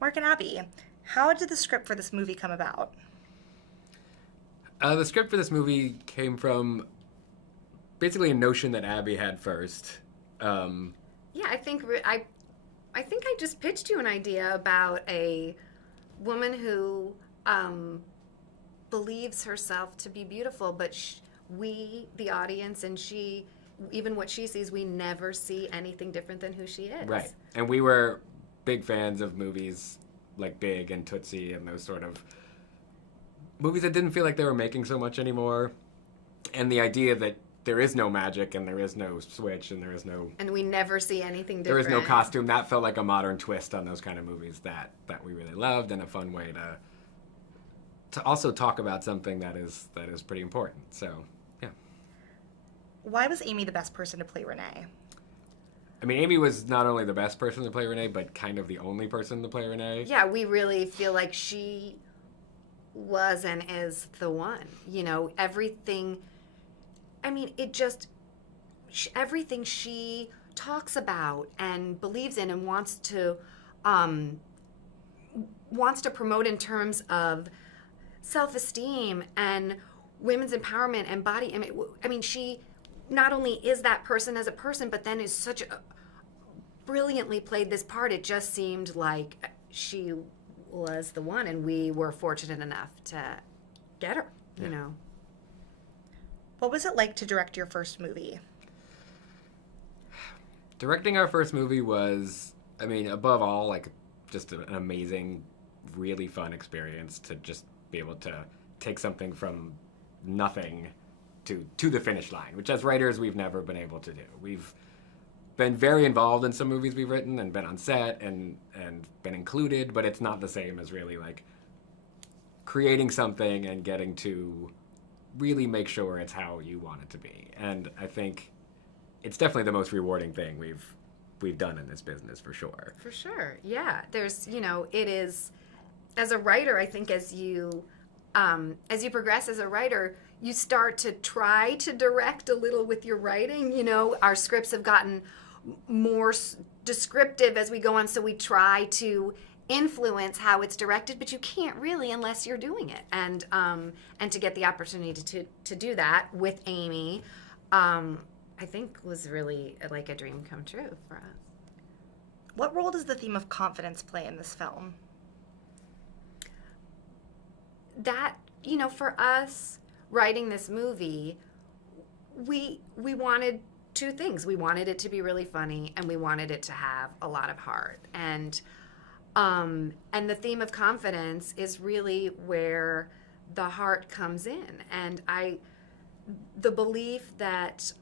Mark and Abby, how did the script for this movie come about? The script for this movie came from basically a notion that Abby had first. Yeah, I think I just pitched you an idea about a woman who believes herself to be beautiful, but we, the audience, and she, even what she sees, we never see anything different than who she is. Right. And we were big fans of movies like Big and Tootsie and those sort of movies that didn't feel like they were making so much anymore. And the idea that there is no magic and there is no switch and there is no... And we never see anything different. There is no costume. That felt like a modern twist on those kind of movies that we really loved, and a fun way to also talk about something that is pretty important. So, yeah. Why was Amy the best person to play Renee? I mean, Amy was not only the best person to play Renee, but kind of the only person to play Renee. Yeah, we really feel like she was and is the one. You know, everything... I mean, everything she talks about and believes in and wants to promote in terms of self-esteem and women's empowerment and body image. I mean, she not only is that person as a person, but then is such a brilliantly played this part. It just seemed like she was the one, and we were fortunate enough to get her, you know. What was it like to direct your first movie? Directing our first movie was, I mean, above all, like, just an amazing, really fun experience to just be able to take something from nothing to the finish line, which as writers we've never been able to do. We've been very involved in some movies we've written and been on set and been included, but it's not the same as really, like, creating something and getting to really make sure it's how you want it to be. And I think it's definitely the most rewarding thing we've done in this business, for sure. For sure, yeah. There's, you know, it is, as a writer, I think as you progress as a writer, you start to try to direct a little with your writing. You know, our scripts have gotten more descriptive as we go on, so we try to influence how it's directed, but you can't really unless you're doing it. And to get the opportunity to do that with Amy, I think was really like a dream come true for us. What role does the theme of confidence play in this film? That, you know, for us writing this movie, we wanted two things. We wanted it to be really funny, and we wanted it to have a lot of heart. And the theme of confidence is really where the heart comes in. And the belief that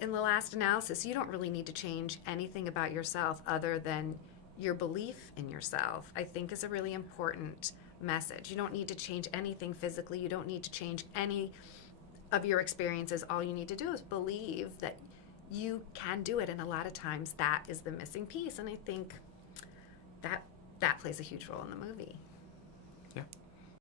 in the last analysis, you don't really need to change anything about yourself other than your belief in yourself, I think is a really important message. You don't need to change anything physically. You don't need to change any of your experiences. All you need to do is believe that you can do it. And a lot of times that is the missing piece. And I think that plays a huge role in the movie.